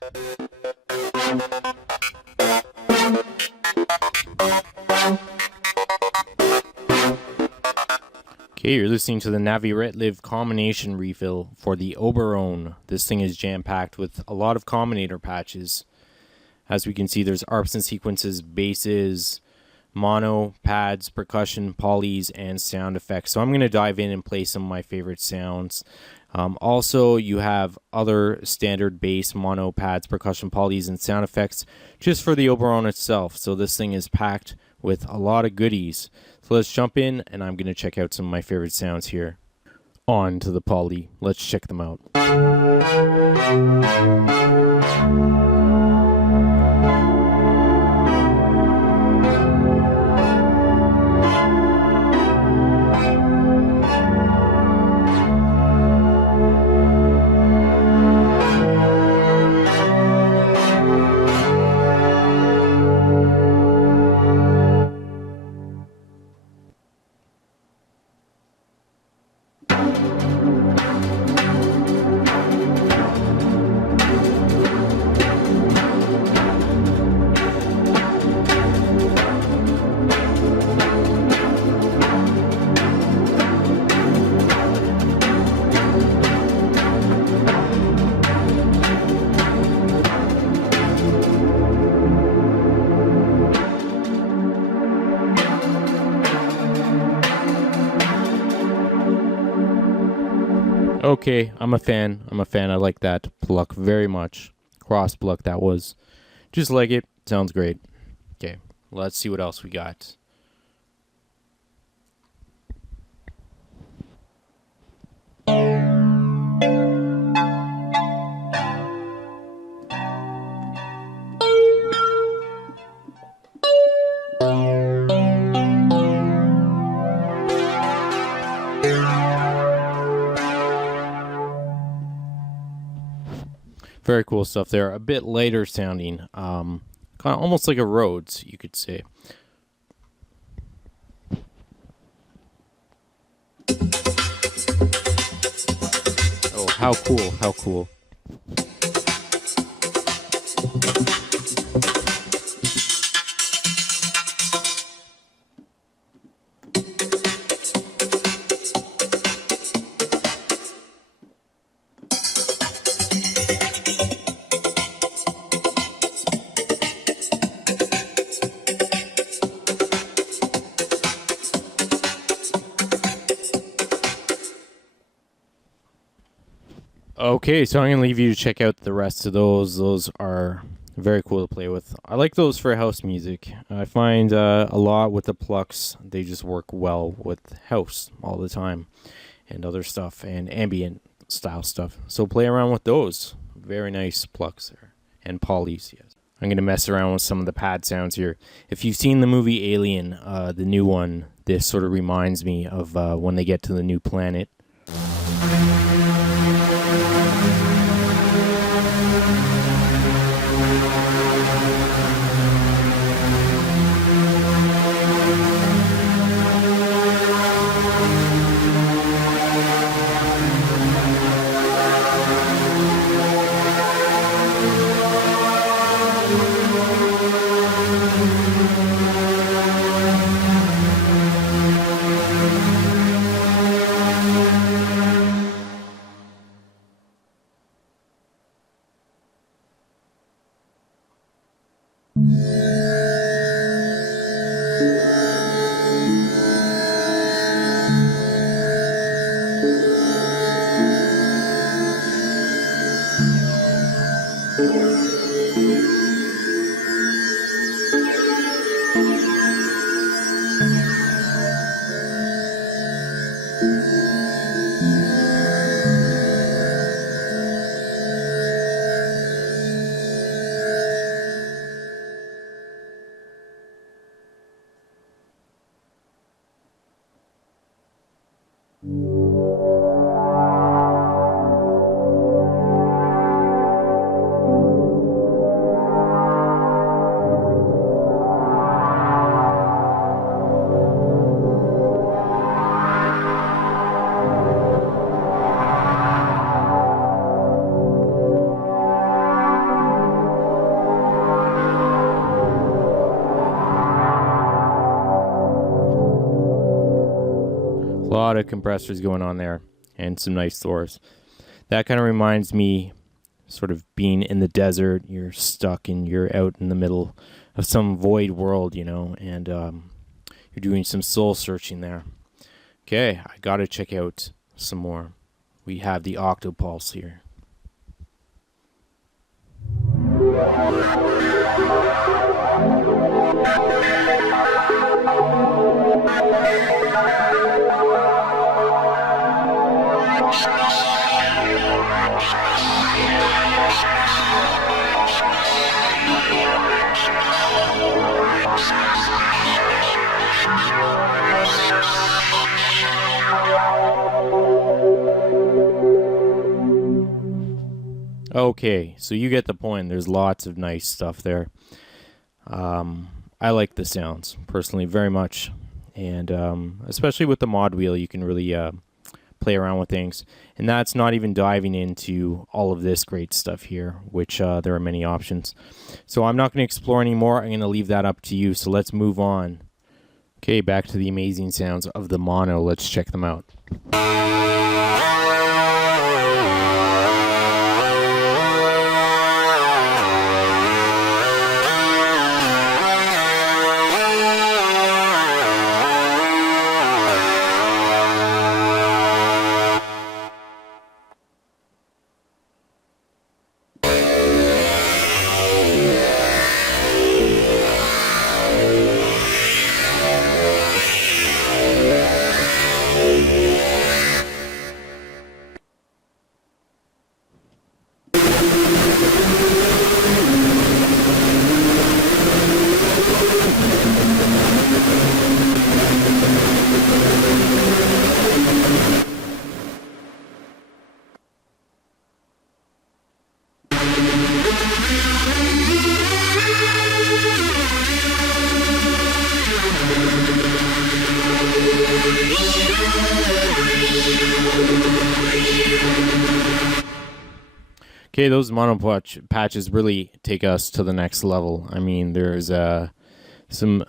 Okay, you're listening to the Navi-Ret-Live combination refill for the Oberon. This thing is jam-packed with a lot of combinator patches. As we can see, there's ARPs and sequences, basses, mono, pads, percussion, polys, and sound effects. So I'm going to dive in and play some of my favorite sounds. Also, you have other standard bass, mono, pads, percussion, polys, and sound effects just for the Oberon itself. So this thing is packed with a lot of goodies. So let's jump in, and I'm going to check out some of my favorite sounds here. On to the poly. Let's check them out. Okay, I'm a fan. I like that pluck very much. Cross pluck that was. Just like it. Sounds great. Okay, let's see what else we got. Very cool stuff there. A bit lighter sounding. Kind of almost like a Rhodes, you could say. Oh, how cool, how cool. Okay, so I'm going to leave you to check out the rest of those. Those are very cool to play with. I like those for house music. I find a lot with the plucks, they just work well with house all the time and other stuff and ambient style stuff. So play around with those. Very nice plucks there. And polys, yes. I'm going to mess around with some of the pad sounds here. If you've seen the movie Alien, the new one, this sort of reminds me of when they get to the new planet. lot of compressors going on there and some nice Thors. That kind of reminds me sort of being in the desert. You're stuck and you're out in the middle of some void world, you know, and you're doing some soul searching there. Okay, I gotta check out some more. We have the Octopulse here. Okay, so you get the point. There's lots of nice stuff there. I like the sounds, personally, very much. And especially with the mod wheel, you can really play around with things. And that's not even diving into all of this great stuff here, which there are many options. So I'm not going to explore anymore. I'm going to leave that up to you. So let's move on. Okay, back to the amazing sounds of the mono. Let's check them out. Okay, those mono patches really take us to the next level. I mean, there's some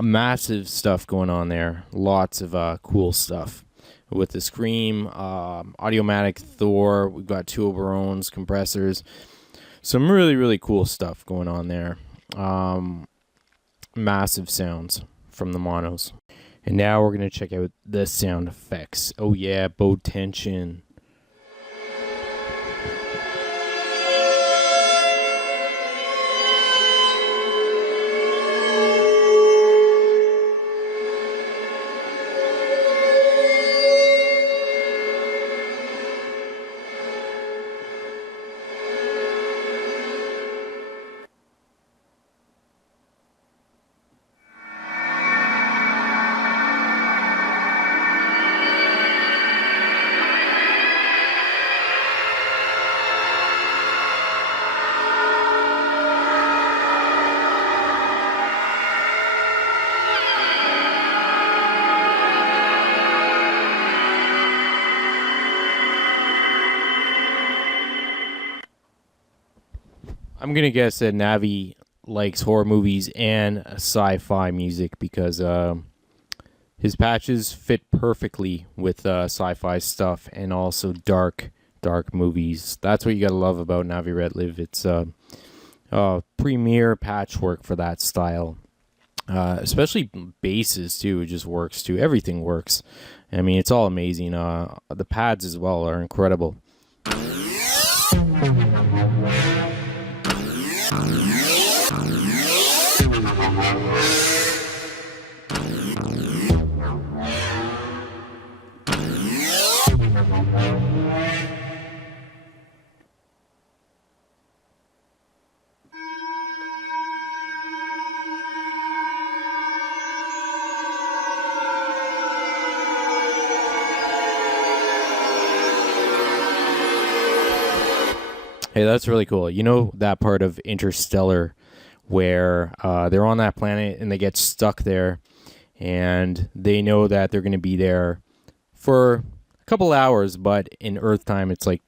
massive stuff going on there. Lots of cool stuff with the Scream, Audiomatic Thor. We've got two Oberons, compressors. Some really, really cool stuff going on there. Massive sounds from the monos. And now we're going to check out the sound effects. Oh yeah, bow tension. I'm going to guess that Navi likes horror movies and sci-fi music because his patches fit perfectly with sci-fi stuff and also dark movies. That's what you got to love about Navi Red Live. It's premier patchwork for that style. Especially basses too, it just works too. Everything works. I mean, it's all amazing. The pads as well are incredible. Hey, that's really cool. You know that part of Interstellar where they're on that planet and they get stuck there and they know that they're going to be there for a couple hours, but in Earth time it's like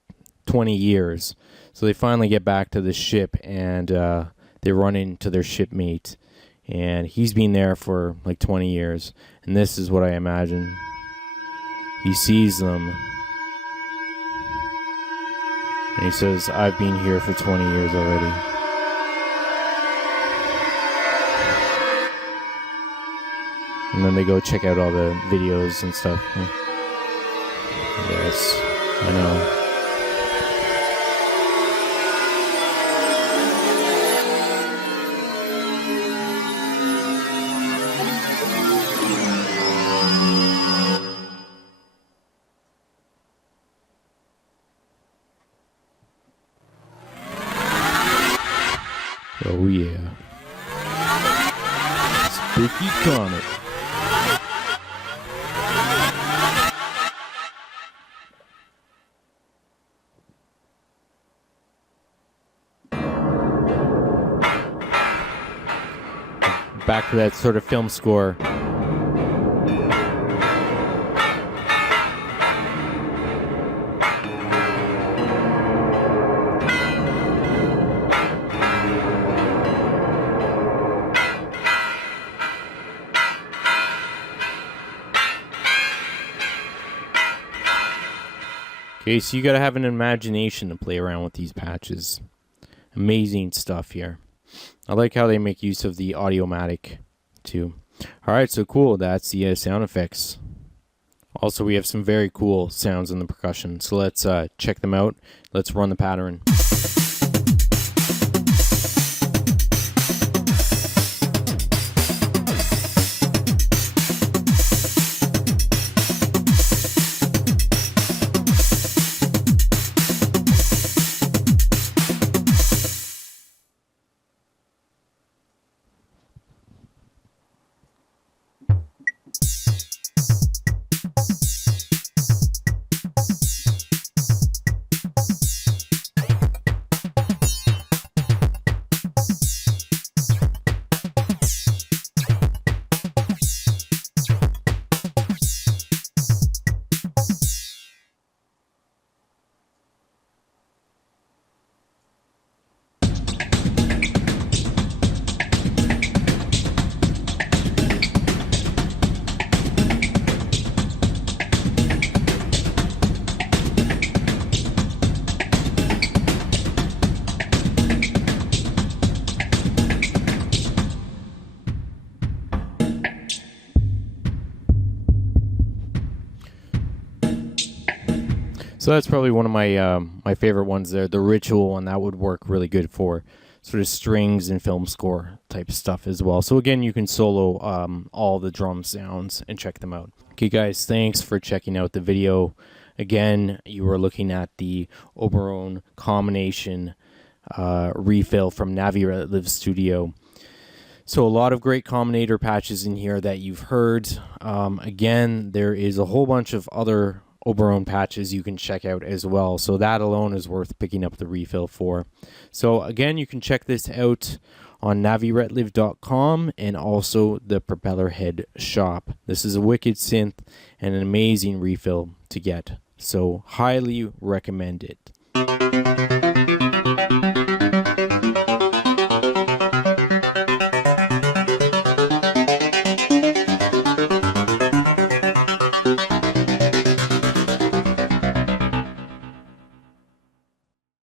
20 years. So they finally get back to the ship and they run into their shipmate and he's been there for like 20 years. And this is what I imagine. He sees them. And he says, I've been here for 20 years already. And then they go check out all the videos and stuff. Yes, I know. Oh yeah. Spooky Comet. Back to that sort of film score. Okay, so you gotta have an imagination to play around with these patches. Amazing stuff here. I like how they make use of the Audiomatic too. Alright, so cool. That's the sound effects. Also, we have some very cool sounds in the percussion. So let's check them out. Let's run the pattern. So that's probably one of my my favorite ones there. The Ritual one, that would work really good for sort of strings and film score type stuff as well. So again, you can solo all the drum sounds and check them out. Okay guys, thanks for checking out the video. Again, you were looking at the Oberon combination refill from Navi Live Studio. So a lot of great combinator patches in here that you've heard. Again, there is a whole bunch of other Oberon patches you can check out as well. So that alone is worth picking up the refill for. So again, you can check this out on naviretlive.com and also the Propeller Head shop. This is a wicked synth and an amazing refill to get. So highly recommend it.